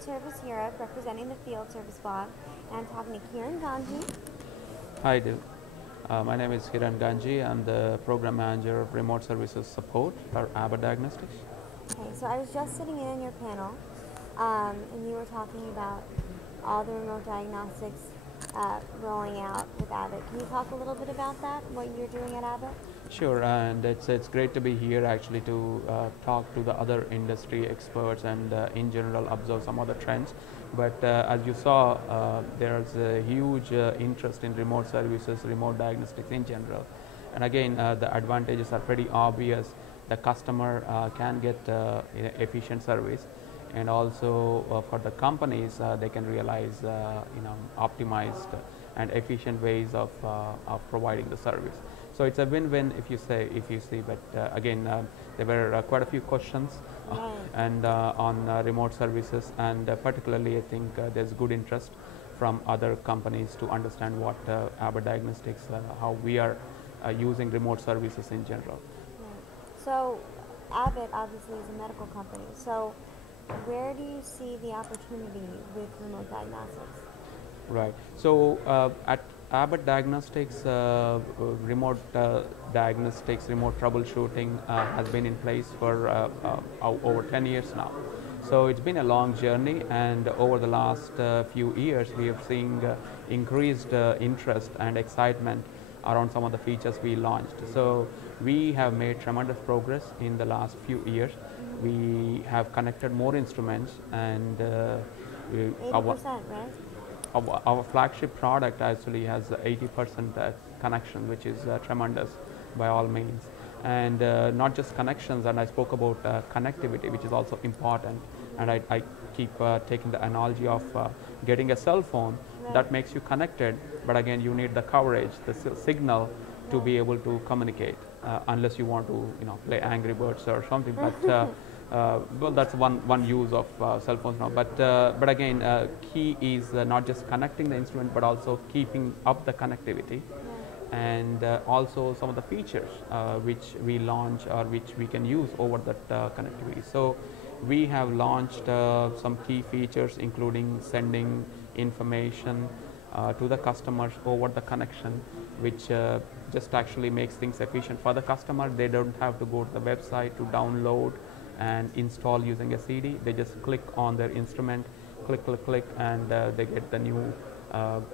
Field Service Europe, representing the Field Service blog, and I'm talking to Kiran Ganji. Hi, Dev. My name is Kiran Ganji. I'm the Program Manager of Remote Services Support for Abbott Diagnostics. Okay, so I was just sitting in your panel, and you were talking about all the remote diagnostics rolling out with Abbott. Can you talk a little bit about that, what you're doing at Abbott? Sure, and it's great to be here actually to talk to the other industry experts and in general observe some of the trends. But as you saw, there's a huge interest in remote services, remote diagnostics in general. And again, the advantages are pretty obvious. The customer can get efficient service, and also for the companies, they can realize optimized and efficient ways of providing the service. So it's a win-win if you see. But again, there were quite a few questions and on remote services, and particularly I think there's good interest from other companies to understand what Abbott Diagnostics, how we are using remote services in general. Right. So Abbott obviously is a medical company. So where do you see the opportunity with remote diagnostics? Right. So at Abbott Diagnostics, remote diagnostics, remote troubleshooting has been in place for over 10 years now. So it's been a long journey, and over the last few years, we have seen increased interest and excitement around some of the features we launched. So we have made tremendous progress in the last few years. We have connected more instruments, and 80%, right? Our flagship product actually has 80% connection, which is tremendous by all means. And not just connections, and I spoke about connectivity, which is also important. And I keep taking the analogy of getting a cell phone that makes you connected, but again, you need the coverage, the signal to be able to communicate, unless you want to play Angry Birds or something. But well, that's one use of cell phones now. But again, key is not just connecting the instrument, but also keeping up the connectivity, and also some of the features which we launch or which we can use over that connectivity. So we have launched some key features, including sending information to the customers over the connection, which just actually makes things efficient for the customer. They don't have to go to the website to download and install using a CD. They just click on their instrument, click, and they get the new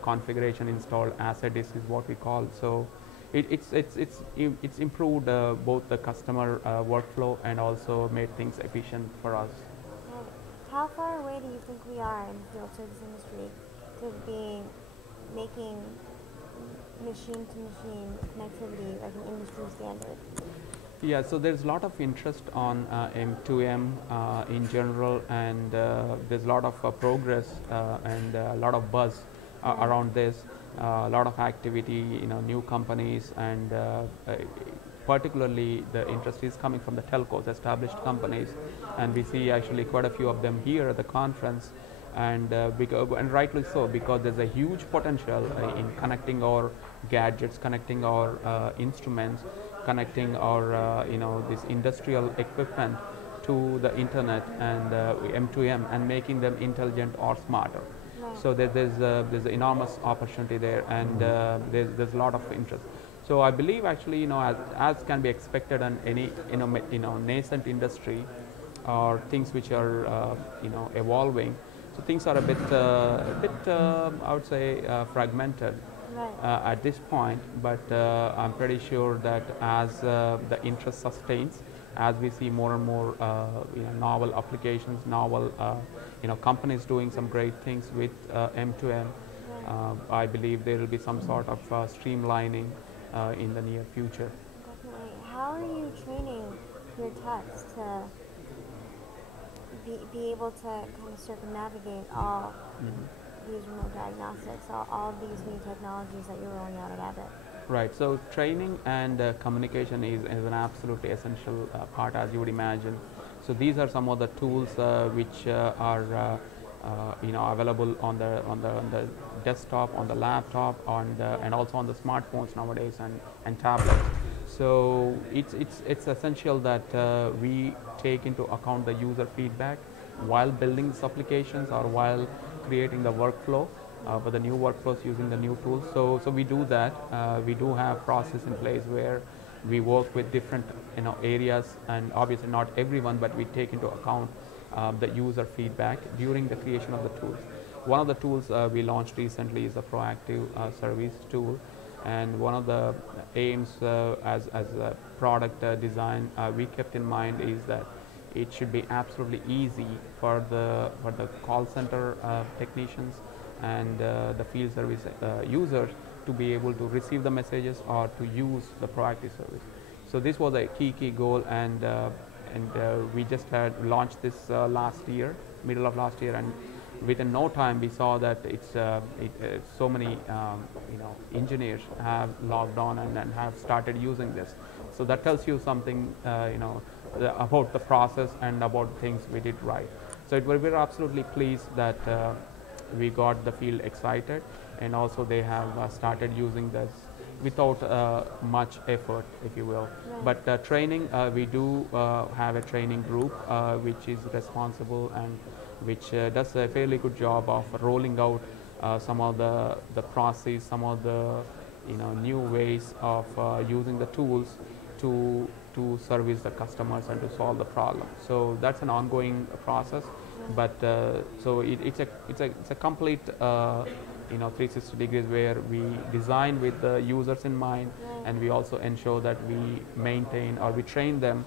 configuration installed. Asset is what we call. So it's improved both the customer workflow and also made things efficient for us. Right. How far away do you think we are in the field service industry to being making machine-to-machine connectivity like an industry standard? Yeah, so there's a lot of interest on M2M in general, and there's a lot of progress and a lot of buzz around this, a lot of activity, new companies, and particularly the interest is coming from the telcos, established companies, and we see actually quite a few of them here at the conference, and rightly so, because there's a huge potential in connecting our gadgets, connecting our instruments, connecting our this industrial equipment to the internet and M2M, and making them intelligent or smarter. Right. So there's enormous opportunity there, and there's a lot of interest. So I believe actually as can be expected in any nascent industry or things which are evolving. So things are a bit I would say fragmented. Right. At this point, but I'm pretty sure that as the interest sustains, as we see more and more novel applications, novel companies doing some great things with M2M, I believe there will be some sort of streamlining in the near future. Definitely. How are you training your techs to be able to kind of circumnavigate all these remote diagnostics, all these new technologies that you're rolling out at Abbott? Right. So training and communication is an absolutely essential part, as you would imagine. So these are some of the tools which are available on the desktop, on the laptop, and also on the smartphones nowadays, and tablets. So it's essential that we take into account the user feedback while building these applications or while creating the workflow for the new workflows using the new tools. So we do that. We do have process in place where we work with different areas, and obviously not everyone, but we take into account the user feedback during the creation of the tools. One of the tools we launched recently is a proactive service tool, and one of the aims as a product design we kept in mind is that it should be absolutely easy for the call center technicians and the field service users to be able to receive the messages or to use the proactive service. So this was a key goal, and we just had launched this last year, middle of last year, and within no time we saw that so many engineers have logged on and have started using this. So that tells you something about the process and about things we did right. So we're absolutely pleased that we got the field excited, and also they have started using this without much effort, if you will. Right. But training, we do have a training group which is responsible and which does a fairly good job of rolling out some of the process, some of the new ways of using the tools to service the customers and to solve the problem. So that's an ongoing process, but so it's a complete 360 degrees where we design with the users in mind, and we also ensure that we maintain or we train them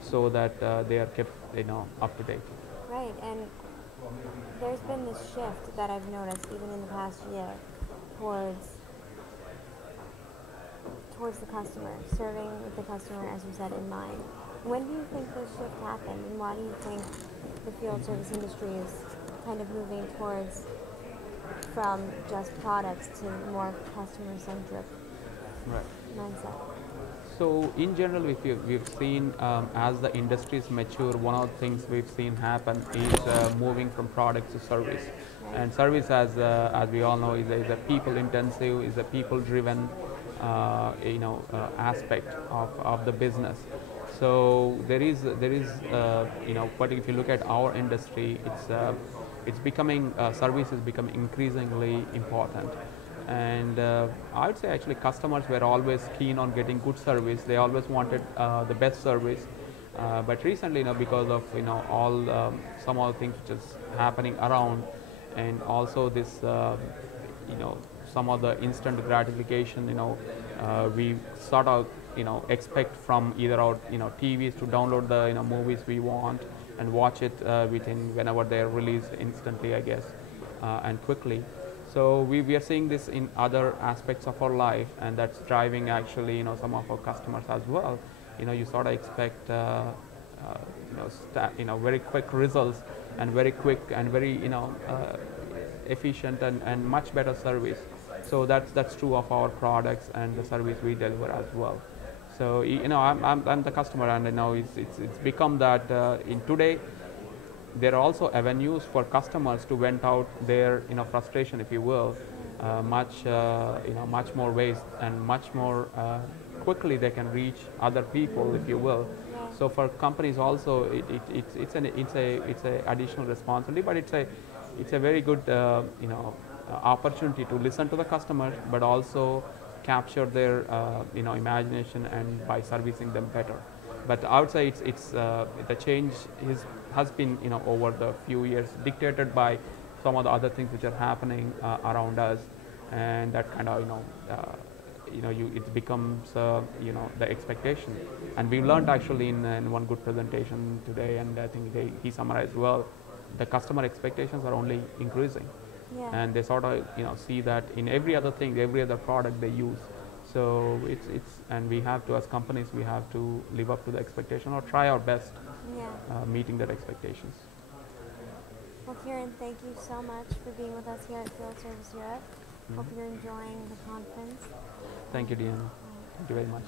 so that they are kept up to date. Right, and there's been this shift that I've noticed even in the past year towards the customer, serving with the customer, as you said, in mind. When do you think this shift happened, and why do you think the field service industry is kind of moving from just products to more customer-centric mindset? So in general, we've seen as the industries mature, one of the things we've seen happen is moving from products to service. Right. And service, as we all know, is a people-intensive, is a people-driven aspect of the business. So there is but if you look at our industry, it's becoming service is becoming increasingly important. And I would say actually customers were always keen on getting good service. They always wanted the best service. But recently, because of all some of the things which is happening around, and also this some of the instant gratification, we sort of expect from either our TVs to download the movies we want and watch it whenever they're released instantly, I guess, and quickly. So we are seeing this in other aspects of our life, and that's driving actually some of our customers as well. You sort of expect very quick results and very quick and very efficient and much better service. So that's true of our products and the service we deliver as well. So I'm the customer, and it's become that in today there are also avenues for customers to vent out their frustration, if you will, much more ways, and much more quickly they can reach other people, if you will. So for companies also, it's a additional responsibility, but it's a very good opportunity to listen to the customers, but also capture their imagination, and by servicing them better. But I would say the change has been over the few years dictated by some of the other things which are happening around us, and that kind of it becomes the expectation. And we learned actually in one good presentation today, and I think he summarized well, the customer expectations are only increasing. Yeah. And they sort of see that in every other thing, every other product they use. So and we have to, as companies, we have to live up to the expectation or try our best meeting their expectations. Well, Kiran, thank you so much for being with us here at Field Service Europe. Hope you're enjoying the conference. Thank you, Deanna. Thank you very much.